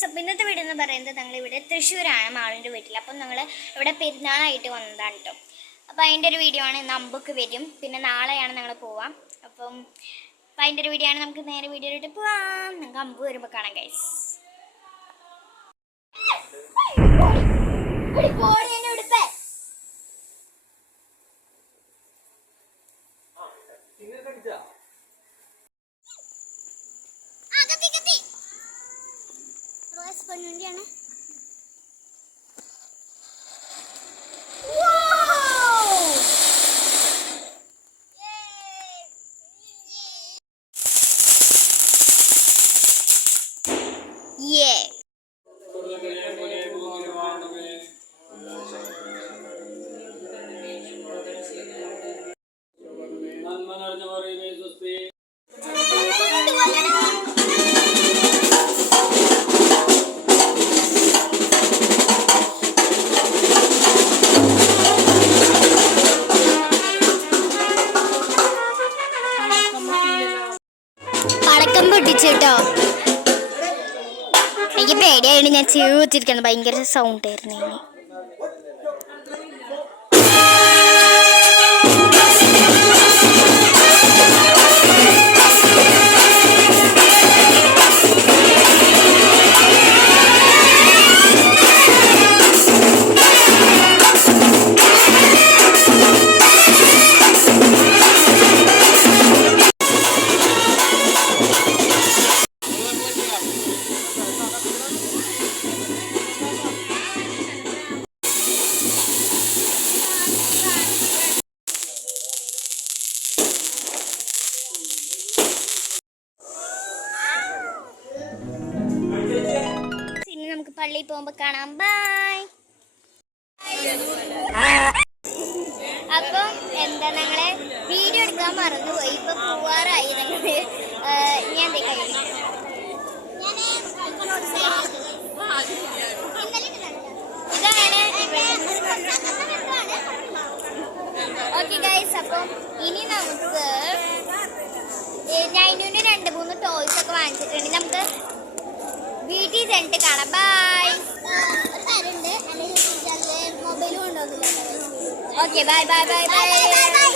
Guys, അപ്പോൾ ഇന്നത്തെ video എന്ന് പറയുന്നത് ഞങ്ങളിവിടെ തൃശ്ശൂരാണ് മാളിൻ്റെ വീട്ടിൽ. അപ്പം ഞങ്ങൾ ഇവിടെ പെരുന്നാളായിട്ട് വന്നതാണ് കേട്ടോ. അപ്പോൾ അതിൻ്റെ ഒരു വീഡിയോ ആണ്. ഇന്ന് അമ്പൊക്കെ വരും, പിന്നെ നാളെയാണ് ഞങ്ങൾ പോവാം. അപ്പം അതിൻ്റെ ഒരു വീഡിയോ ആണ്. നമുക്ക് നേരെ വീഡിയോയിലോട്ട് പോവാം. നമുക്ക് അമ്പ് വരുമ്പോൾ കാണാം ഗൈസ്. പെണ്ണുണ്ടിയാണ്. പടക്കം പൊട്ടിച്ചേട്ടോ. എനിക്ക് പേടിയായിട്ട് ഞാൻ ചീർത്തിരിക്കുന്നത്. ഭയങ്കര സൗണ്ട് ആയിരുന്നു. നമുക്ക് പള്ളിയിൽ പോകുമ്പോ കാണാം. ബൈ. അപ്പം എന്താ, ഞങ്ങളെ വീഡിയോ എടുക്കാൻ മറന്നുപോയി. ഇപ്പൊ പോവാറായി. ഞങ്ങള് ഞാൻ എന്തേ കഴിഞ്ഞു. ഓക്കെ ഗൈസ്, അപ്പം ഇനി നമുക്ക് ഞാനൂന് 2-3 ടോയ്സ് ഒക്കെ വാങ്ങിച്ചിട്ടുണ്ട്. നമുക്ക് വീട്ടിൽ ചെന്നിട്ട് കാണാം. ബൈ. മൊബൈൽ കൊണ്ടുവന്നില്ല. Okay bye bye bye by.